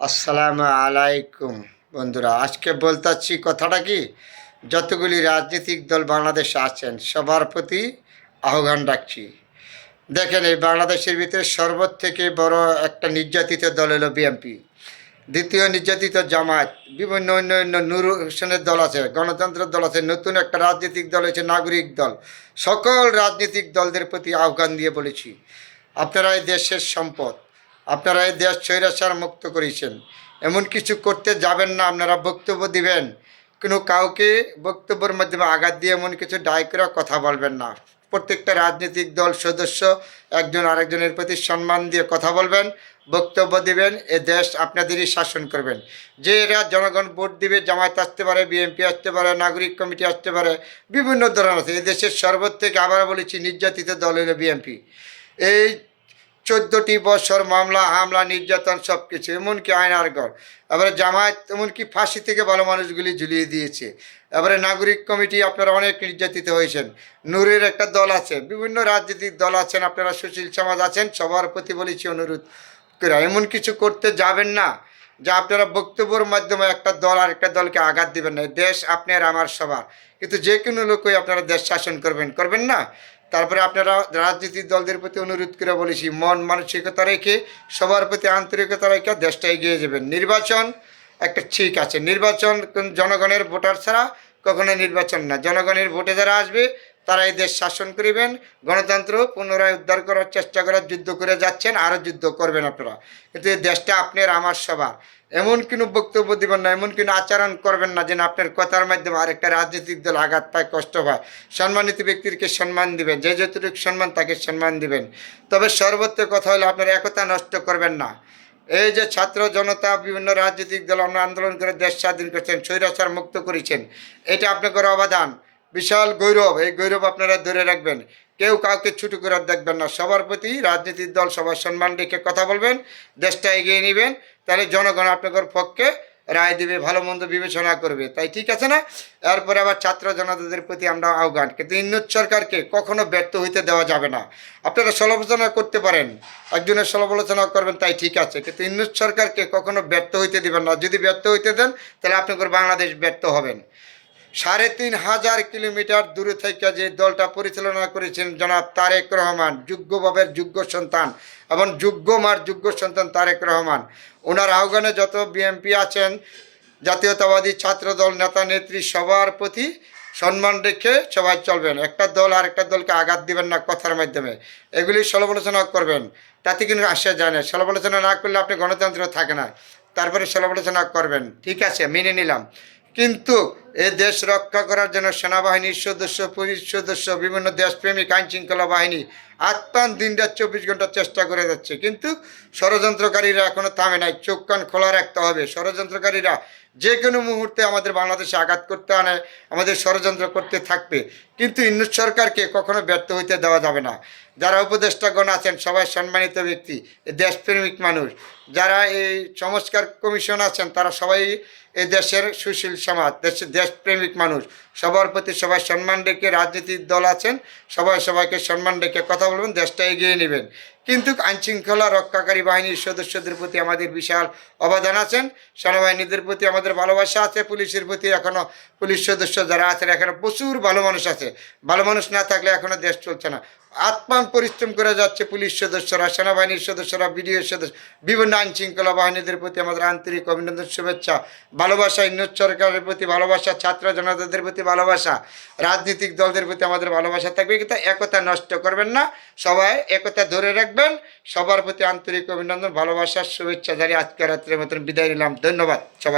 আসসালামু আলাইকুম বন্ধুরা, আজকে বলতেছি কথাটা কি, যতগুলি রাজনৈতিক দল বাংলাদেশে আছেন সবার প্রতি আহ্বান রাখছি। দেখেন, এই বাংলাদেশের ভিতরে সর্বথেকে বড় একটা নির্যাতিত দল হলো বিএনপি। দ্বিতীয় নির্যাতিত জামায়াত, বিভিন্ন অন্য অন্য নূর হোসেনের দল আছে, গণতন্ত্রের দল আছে, নতুন একটা রাজনৈতিক দল হয়েছে নাগরিক দল। সকল রাজনৈতিক দলদের প্রতি আহ্বান দিয়ে বলেছি, আপনারা এই দেশের সম্পদ, আপনারা এই দেশ স্বৈরাচার মুক্ত করেছেন, এমন কিছু করতে যাবেন না। আপনারা বক্তব্য দিবেন, কোনো কাউকে বক্তব্যের মাধ্যমে আঘাত দিয়ে এমন কিছু দায় করে কথা বলবেন না। প্রত্যেকটা রাজনৈতিক দল সদস্য একজন আরেকজনের প্রতি সম্মান দিয়ে কথা বলবেন, বক্তব্য দিবেন। এ দেশ আপনাদেরই শাসন করবেন। যে এরা জনগণ ভোট দিবে, জামায়াত আসতে পারে, বিএনপি আসতে পারে, নাগরিক কমিটি আসতে পারে, বিভিন্ন ধরনের আছে। এদেশের সর্বথেকে আবার বলেছি নির্যাতিত দল হলো বিএনপি। এই 14টি বছর মামলা হামলা নির্যাতন সব কিছু, এমনকি আয়নার ঘর। এবারে জামায়াত এমনকি ফাঁসি থেকে ভালো মানুষগুলি ঝুলিয়ে দিয়েছে। এবারে নাগরিক কমিটি আপনারা অনেক নির্যাতিত হয়েছেন। নূরের একটা দল আছে, বিভিন্ন রাজনৈতিক দল আছেন, আপনারা সুশীল সমাজ আছেন, সবার প্রতি বলেছি অনুরোধ করে এমন কিছু করতে যাবেন না যা আপনারা বক্তব্যের মাধ্যমে একটা দল আর একটা দলকে আঘাত দিবেন না। দেশ আপনার আমার সবার, কিন্তু যে কোনো লোকই আপনারা দেশ শাসন করবেন না। তারপরে আপনারা রাজনৈতিক দলদের প্রতি অনুরোধ করে বলেছি, মন মানসিকতা রেখে সবার প্রতি আন্তরিকতা রেখে দেশটা এগিয়ে যাবেন। নির্বাচন একটা ঠিক আছে, নির্বাচন জনগণের ভোটার ছাড়া কখনো নির্বাচন না। জনগণের ভোটে যারা আসবে তারা এই দেশ শাসন করিবেন। গণতন্ত্র পুনরায় উদ্ধার করার চেষ্টা করার যুদ্ধ করে যাচ্ছেন, আরও যুদ্ধ করবেন আপনারা, কিন্তু এই দেশটা আপনার আমার সবার। এমন কোনো বক্তব্য দিবেন না, এমন কোনো আচরণ করবেন না যেন আপনার কথার মাধ্যমে আরেকটা রাজনৈতিক দল আঘাত পায়, কষ্ট পায়। সম্মানিত ব্যক্তিকে সম্মান দিবেন, যে যতটুকু সম্মান তাকে সম্মান দিবেন। তবে সর্বত্র কথা হলো আপনার একতা নষ্ট করবেন না। এই যে ছাত্র জনতা বিভিন্ন রাজনৈতিক দল আমরা আন্দোলন করে দেশ স্বাধীন করছেন, স্বৈরাচার মুক্ত করেছেন, এটা আপনাদের অবদান, বিশাল গৌরব। এই গৌরব আপনারা ধরে রাখবেন, কেউ কাউকে ছুটি করে দেখবেন না। সবার প্রতি রাজনৈতিক দল সবার সম্মান রেখে কথা বলবেন, দেশটা এগিয়ে নেবেন। তাহলে জনগণ আপনাদের পক্ষে রায় দিবে, ভালো মন্দ বিবেচনা করবে। তাই ঠিক আছে না? এরপরে আবার ছাত্র জনতাদের প্রতি আমরা আহ্বান, কিন্তু ইন্নুত সরকারকে কখনো ব্যর্থ হইতে দেওয়া যাবে না। আপনারা সমালোচনা করতে পারেন, একজনের সমালোচনা করবেন, তাই ঠিক আছে, কিন্তু ইন্নুত সরকারকে কখনো ব্যর্থ হইতে দিবেন না। যদি ব্যর্থ হইতে দেন তাহলে আপনাদের বাংলাদেশ ব্যর্থ হবেন। 3,500 কিলোমিটার দূরে থেকে যে দলটা পরিচালনা করেছেন জনাব তারেক রহমান, যোগ্য বাবের যোগ্য সন্তান এবং যোগ্য মার যোগ্য সন্তান তারেক রহমান, ওনার আহ্বানে যত বিএনপি আছেন, জাতীয়তাবাদী ছাত্র দল নেতা নেত্রী, সবার প্রতি সম্মান রেখে সবাই চলবেন। একটা দল আর একটা দলকে আঘাত দিবেন না কথার মাধ্যমে, এগুলি সমালোচনা করবেন, তাতে কিন্তু আসা যায় না। সমালোচনা না করলে আপনি গণতন্ত্র থাকে না। তারপরে সমালোচনা করবেন, ঠিক আছে, মেনে নিলাম। কিন্তু এ দেশ রক্ষা করার জন্য সেনাবাহিনীর সদস্য, পুলিশ সদস্য, বিভিন্ন দেশপ্রেমিক আইন শৃঙ্খলা বাহিনী আত্মান দিন রাত 24 ঘন্টা চেষ্টা করে যাচ্ছে, কিন্তু ষড়যন্ত্রকারীরা এখনো থামে নাই। চোখ কান খোলা রাখতে হবে। ষড়যন্ত্রকারীরা যে কোনো মুহূর্তে আমাদের বাংলাদেশে আঘাত করতে আনে, আমাদের ষড়যন্ত্র করতে থাকবে, কিন্তু ইন্নুস সরকারকে কখনো ব্যর্থ হইতে দেওয়া যাবে না। যারা উপদেষ্টাগণ আছেন সবাই সম্মানিত ব্যক্তি, দেশপ্রেমিক মানুষ। যারা এই সংস্কার কমিশন আছেন তারা সবাই এই দেশের সুশীল সমাজ, দেশের দেশপ্রেমিক মানুষ। সবার প্রতি সবাই সম্মান রেখে, রাজনৈতিক দল আছেন সবাই সবাইকে সম্মান রেখে কথা বলবেন, দেশটা এগিয়ে নেবেন। কিন্তু আইনশৃঙ্খলা রক্ষাকারী বাহিনীর সদস্যদের প্রতি আমাদের বিশাল অবদান আছেন, সেনাবাহিনীদের প্রতি আমাদের ভালোবাসা আছে, পুলিশের প্রতি এখনও পুলিশ সদস্য যারা আছেন এখনও প্রচুর ভালো মানুষ আছে। ভালো মানুষ না থাকলে এখনও দেশ চলছে না। আত্মান পরিশ্রম করে যাচ্ছে পুলিশ সদস্যরা, সেনাবাহিনীর সদস্যরা, বিডিও সদস্য, বিভিন্ন আইন শৃঙ্খলা বাহিনীদের প্রতি আমাদের আন্তরিক অভিনন্দন, শুভেচ্ছা, ভালোবাসা। ইন্নুস সরকারের প্রতি ভালোবাসা, ছাত্র জনতাদের প্রতি ভালোবাসা, রাজনৈতিক দলদের প্রতি আমাদের ভালোবাসা থাকবে, কিন্তু একতা নষ্ট করবেন না। সবাই একতা ধরে রাখবেন। সবার প্রতি আন্তরিক অভিনন্দন, ভালোবাসা, শুভেচ্ছা জানিয়ে আজকে রাত্রের মতন বিদায় নিলাম। ধন্যবাদ সবাই।